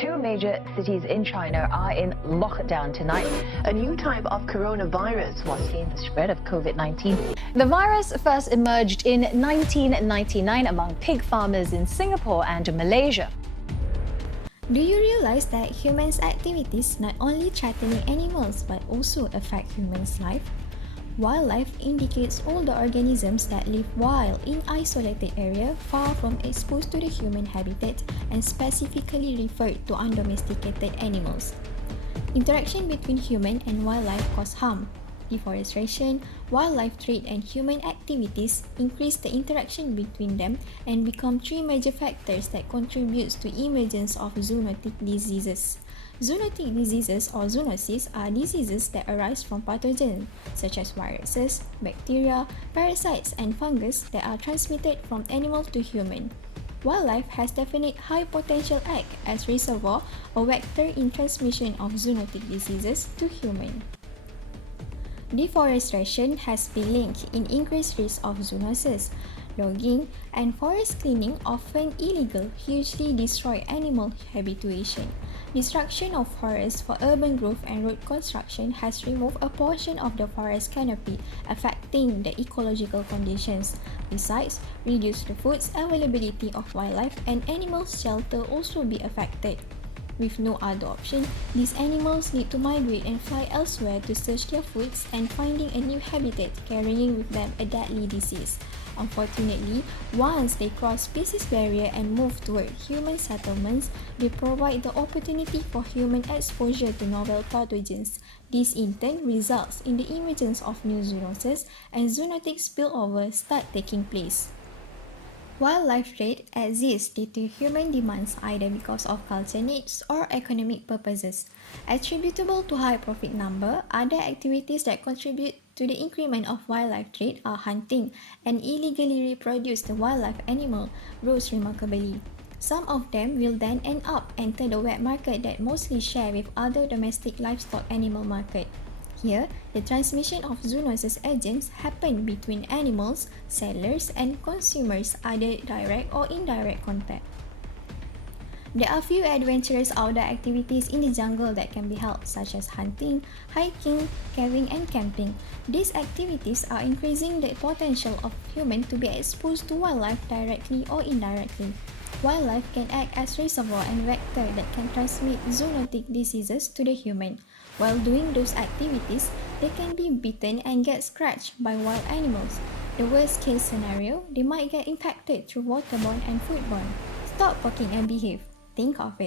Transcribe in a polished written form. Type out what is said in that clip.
Two major cities in China are in lockdown tonight. A new type of coronavirus was In the spread of COVID-19. The virus first emerged in 1999 among pig farmers in Singapore and Malaysia. Do you realize that humans' activities not only threaten animals but also affect humans' life? Wildlife indicates all the organisms that live wild in isolated area far from exposed to the human habitat and specifically referred to undomesticated animals. Interaction between human and wildlife cause harm. Deforestation, wildlife trade and human activities increase the interaction between them and become three major factors that contributes to emergence of zoonotic diseases. Zoonotic diseases or zoonoses are diseases that arise from pathogens such as viruses, bacteria, parasites and fungus that are transmitted from animal to human. Wildlife has definite high potential act as reservoir or vector in transmission of zoonotic diseases to human. Deforestation has been linked in increased risk of zoonoses. Logging and forest cleaning, often illegal, hugely destroy animal habitation. Destruction of forests for urban growth and road construction has removed a portion of the forest canopy, affecting the ecological conditions. Besides, reduced the food's availability of wildlife and animal shelter also be affected. With no other option, these animals need to migrate and fly elsewhere to search their foods and finding a new habitat, carrying with them a deadly disease. Unfortunately, once they cross species barrier and move toward human settlements, they provide the opportunity for human exposure to novel pathogens. This in turn results in the emergence of new zoonoses and zoonotic spillover start taking place. Wildlife trade exists due to human demands either because of culture needs or economic purposes. Attributable to high profit number, other activities that contribute to the increment of wildlife trade are hunting and illegally reproduce the wildlife animal grows remarkably. Some of them will then end up enter the wet market that mostly share with other domestic livestock animal market. Here, the transmission of zoonosis agents happen between animals, sellers, and consumers, either direct or indirect contact. There are few adventurous outdoor activities in the jungle that can be held, such as hunting, hiking, caving, and camping. These activities are increasing the potential of humans to be exposed to wildlife directly or indirectly. Wildlife can act as reservoir and vector that can transmit zoonotic diseases to the human. While doing those activities, they can be bitten and get scratched by wild animals. The worst case scenario, they might get impacted through waterborne and foodborne. Stop poking and behave. Think of it.